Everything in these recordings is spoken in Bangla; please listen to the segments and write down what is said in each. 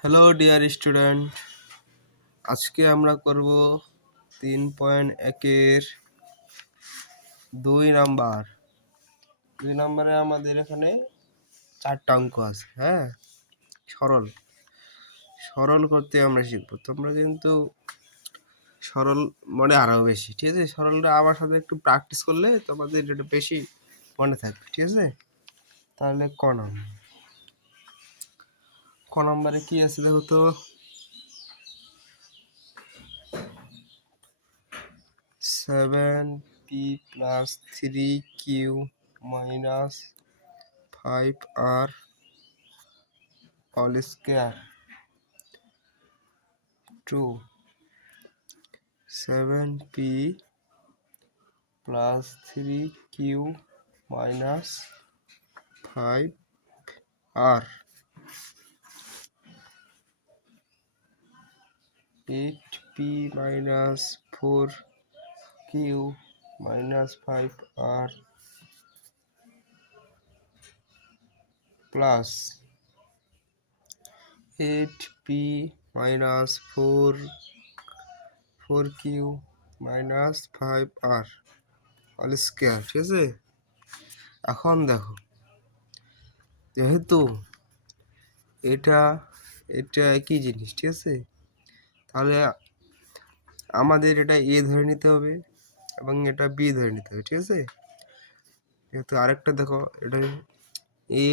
হ্যালো ডিয়ার স্টুডেন্ট, আজকে আমরা করব 3.1-এর 2 নাম্বার। 2 নাম্বারে আমাদের এখানে 4টা অঙ্ক আছে। হ্যাঁ, সরল সরল করতে আমরা শিখবো। তোমরা কিন্তু সরল মনে আরও বেশি, ঠিক আছে? সরলটা আমার সাথে একটু প্র্যাকটিস করলে তোমাদের এটা বেশি মনে থাকবে, ঠিক আছে? তাহলে ক নম্বরে কি আছে দেখো তো। 7p + 3q - 5r all square 2 7p + 3q - 5r 8p - 4q - 5r plus 8p - 4q - 5r all square, ঠিক আছে? এখন দেখো, যেহেতু এটা এটা একই জিনিস, ঠিক আছে? তাহলে আমাদের এটা এ ধরে নিতে হবে এবং এটা বি ধরে নিতে হবে, ঠিক আছে? যেহেতু আরেকটা দেখো, এটা এ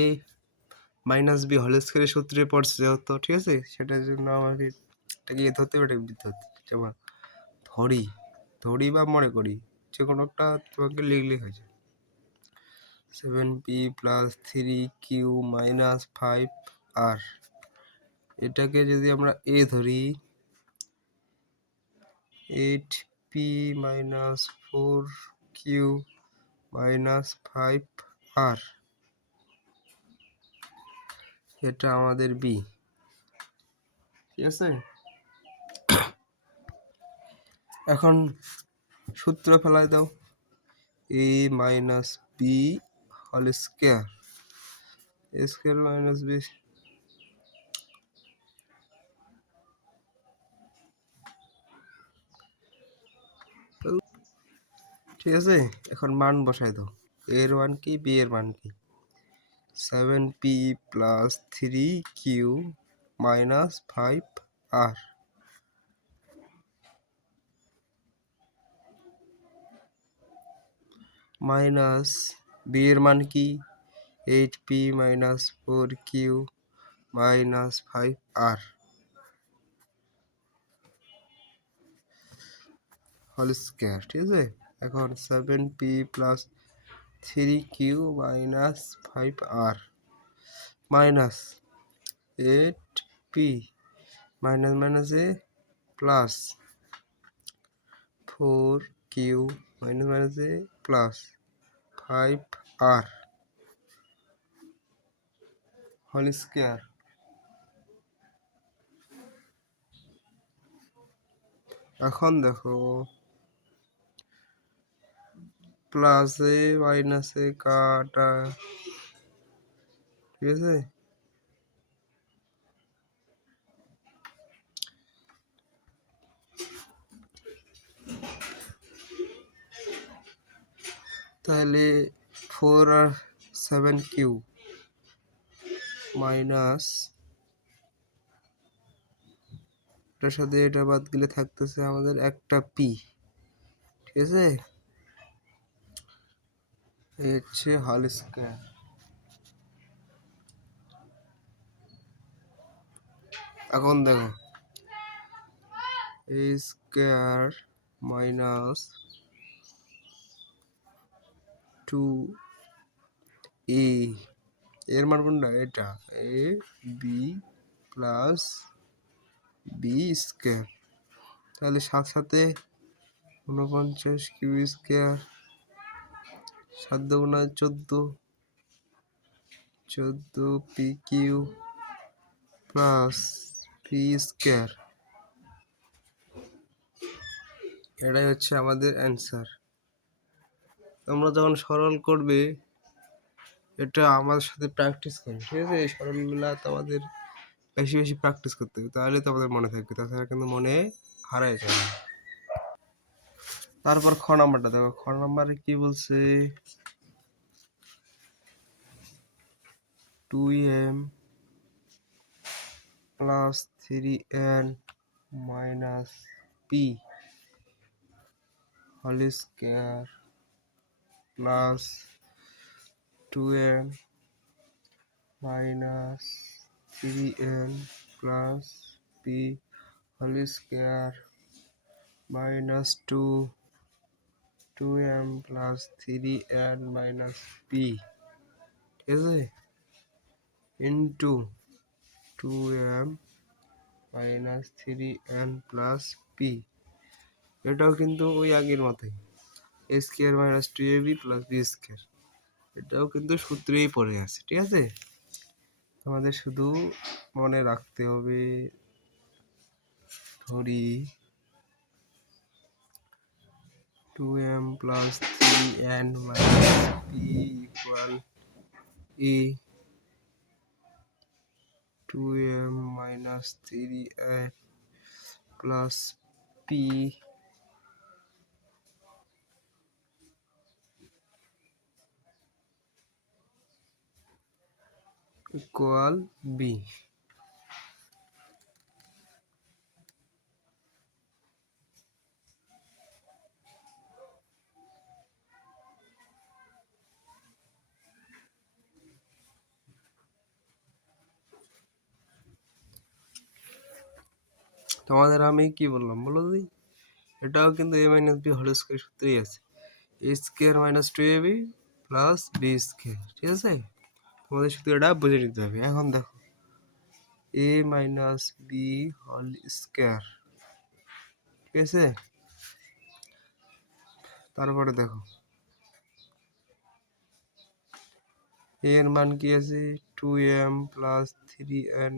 মাইনাস বি হোল স্কয়ারের সূত্রে পড়ছে যেহেতু, ঠিক আছে? সেটার জন্য আমাদের এটাকে এ ধরতে হবে, এটাকে বি ধরতে হবে। যেমন ধরি বা মনে করি, যে কোনো একটা তোমাকে লিখলে হয়ে যায়। 7p + 3q - 5r, এটাকে যদি আমরা এ ধরি, 8p - 4q - 5r, এটা আমাদের বি, ঠিক আছে? এখন সূত্র ফেলাই দাও, a - b whole square, a square - b, ঠিক আছে? এখন মান বসাই দাও, a এর মান কি, b এর মান কি। 7p + 3q - 5r minus B এর মান কি, 8p - 4q - 5r whole square, ঠিক আছে? এখন 7p + 3q - 5r minus 8p minus A plus 4q minus A plus 5r whole square. এখন দেখো, প্লাসে মাইনাসে কাটা, ঠিক আছে? তাহলে 4 আর 7q মাইনাস, এটার সাথে এটা বাদ গেলে থাকতেছে আমাদের একটা পি, ঠিক আছে? এই হচ্ছে হোল স্কয়ার। এখন দেখো, a স্কয়ার মাইনাস 2a, এর মান কোনটা, এটা a b plus B square. তাহলে সাথে 49q square, 7 × 14pq plus P square, এটাই হচ্ছে আমাদের অ্যান্সার। তোমরা যখন সরল করবে, এটা আমার সাথে প্র্যাকটিস করবে, ঠিক আছে? এই সরলগুলা তোমাদের বেশি বেশি প্র্যাকটিস করতে হবে, তাহলে তো আমাদের মনে থাকবে, তাছাড়া কিন্তু মনে হারায় যাবে। তারপর খ নাম্বারটা দেখো, খ নাম্বারে কি বলছে, 2m plus 3n minus p whole square plus 2m minus 3n plus p whole square minus 2m plus 3n minus p, ঠিক আছে, into 2m minus 3n plus p। এটাও কিন্তু ওই আগের মতোই, a square minus 2ab plus b square, এটাও কিন্তু সূত্রেই পড়ে আছে, ঠিক আছে। আমাদের শুধু মনে রাখতে হবে, ধরি 2m plus 3n minus p equal e 2m minus 3n plus p equal b। তোমাদের আমি কি বললাম বলো দি, এটাও কিন্তু a minus b whole square সূত্রেই আছে, a square minus 2ab plus b square, ঠিক আছে। তোমাদের শুধু এটা বুঝে নিতে হবে। এখন দেখো a minus b whole square, ঠিক আছে। তারপরে দেখো a এর মান কি আছে, 2m plus 3n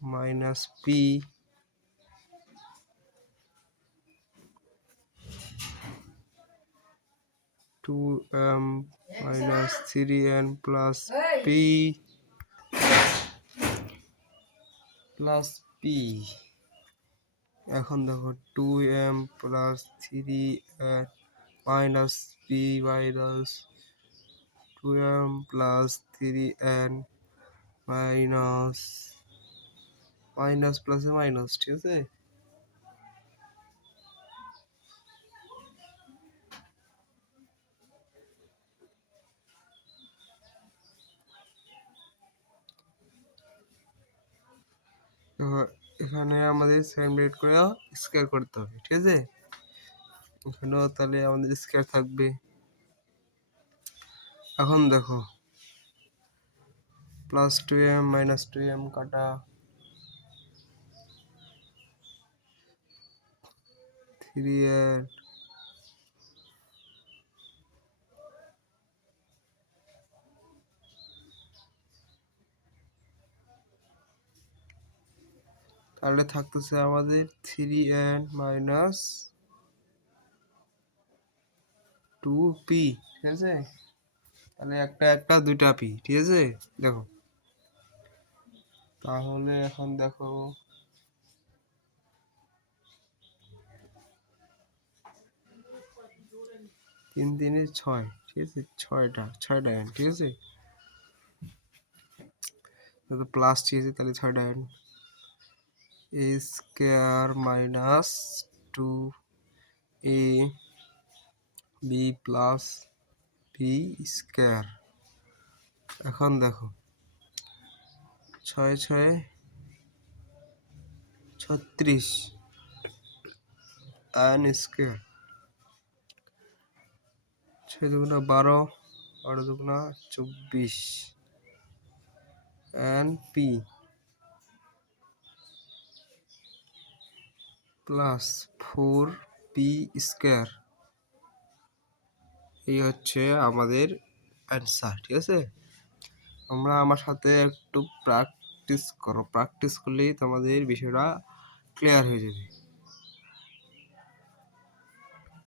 minus p 2m minus 3n plus p plus p। এখন দেখো 2m plus 3n minus p minus 2m plus 3n minus minus প্লাসে মাইনাস, ঠিক আছে। এখানে আমাদের সেপারেট করে স্কয়ার করতে হবে, ঠিক আছে। এখানেও তাহলে আমাদের স্কয়ার থাকবে। এখন দেখো প্লাস 2m মাইনাস 2m কাটা, 3n তাহলে থাকতেছে আমাদের 3n মাইনাস 2p, ঠিক আছে। তাহলে একটা একটা দুইটা p, ঠিক আছে। দেখো তাহলে এখন দেখো 3 3 6, ঠিক আছে, ছয়টা n, ঠিক আছে। তো প্লাস ঠিক আছে, তাহলে 6টা n a square minus 2a b plus b square. এখন দেখো 6 6 36 n স্কয়ার, 6 দুগুণা 12, 12 দুগুণা 24 n p plus 4p square. এই হচ্ছে আমাদের অ্যান্সার, ঠিক আছে। তোমরা আমার সাথে একটু প্র্যাকটিস করো, প্র্যাকটিস করলেই তোমাদের বিষয়টা ক্লিয়ার হয়ে যাবে।